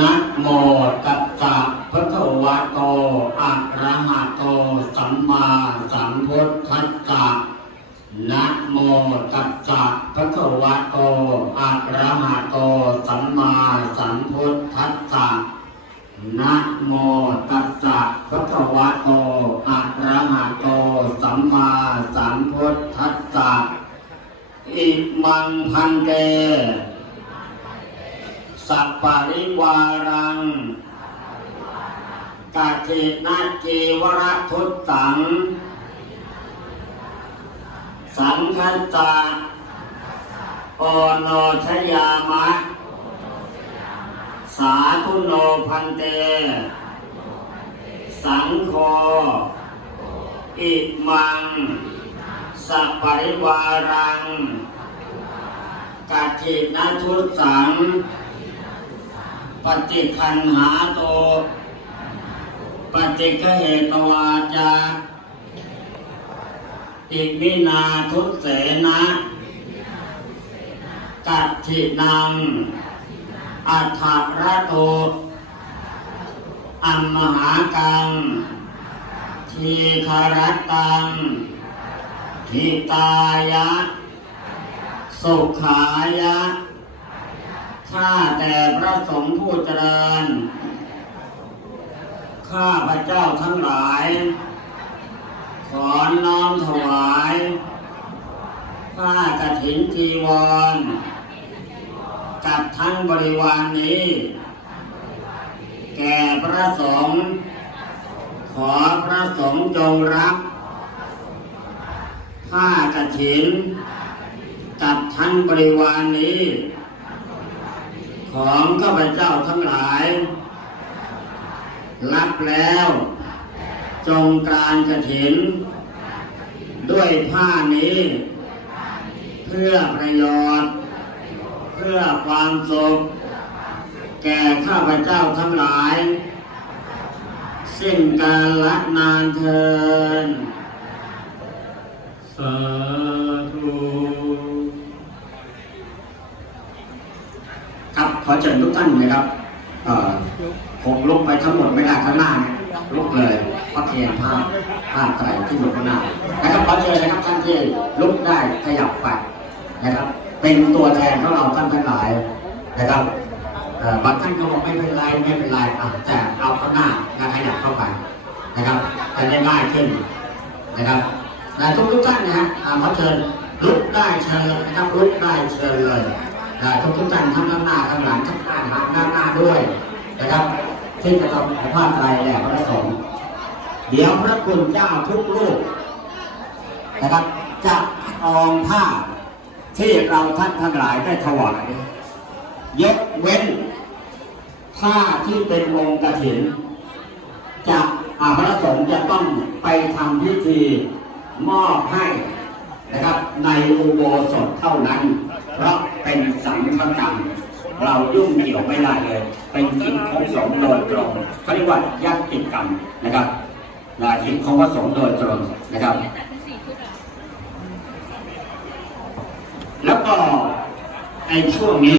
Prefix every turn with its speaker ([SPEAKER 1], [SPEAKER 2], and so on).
[SPEAKER 1] นะโมตัสสะภะคะวะโตอะระหะโตสัมมาสัมพุทธัสสะนะโมตัสสะภะคะวะโตอะระหะโตสัมมาสัมพุทธัสสะนะโมตัสสะภะคะวะโตอะระหะโตสัมมาสัมพุทธัสสะอิมังพันเต สัพปริวารังกาเจนะเจวรทุตตัง สังคัสสะโอโนชยามะ สาธุโนพันเต สังโฆอิมัง สัพปริวารังกาเจนะทุตสัง ปฏิคันหาโต ปฏิกเหตวาจาอิมินาทุเสนะกัตถินัง อัฏฐระโต อัมมหากัง ทีคารตังทิตายะ สุขายะ ข้าแต่พระสงฆ์ผู้เจริญ ข้าพระเจ้าทั้งหลาย ขอน้อมถวายผ้ากฐินจีวร กับทั้งบริวารนนี้ แก่พระสงฆ์ขอพระสงฆ์จงรับผ้ากฐินกับทั้งบริวารนนี้ ของข้าพเจ้าทั้งหลาย รับแล้ว จงกรานกระถิน ด้วยผ้านี้ เพื่อประโยชน์ เพื่อความสุข แก่ข้าพเจ้าทั้งหลาย สิ้นกาลละนานเทิน
[SPEAKER 2] สาธุ
[SPEAKER 1] ครับ ขอเชิญทุกท่านนะครับผมลุกไปทั้งหมดไม่ได้ข้างหน้าเนี่ยลุกเลยพระเทียนผ้าผ้าไตรที่อยู่ข้างหน้านะครับขอเชิญนะครับท่านที่ลุกได้ขยับไปนะครับ เป็นตัวแทนของเราท่านทั้งหลายนะครับบางท่านก็บอกไม่เป็นไรไม่เป็นไรอะแต่เอาข้างหน้านะขยับเข้าไปนะครับจะได้ง่ายขึ้นนะครับแต่ทุกทุกท่านนะฮะขอเชิญลุกได้เชิญนะครับลุกได้เชิญเลย ทุกทุกท่านทั้งข้างหน้าข้างหลังทั้งข้าหลังด้านหน้าด้วยนะครับที่จะทำของผ้าไตรแด่พระสงฆ์เดี๋ยวพระคุณเจ้าทุกรูปนะครับจะอองผ้าที่เราท่านทั้งหลายได้ถวายยกเว้นผ้าที่เป็นวงกฐินจะอาพระสงฆ์จะต้องไปทำพิธีมอบให้นะครับในอุโบสถเท่านั้น เพราะ เป็นสังฆกรรมเรายุ่งเกี่ยวไม่ได้เลย เป็นกิจของสงฆ์โดยตรงเขาเรียกว่ายัตติกรรมนะครับลาทิพของพระสงฆ์โดยตรงนะครับ แล้วก็ในช่วงนี้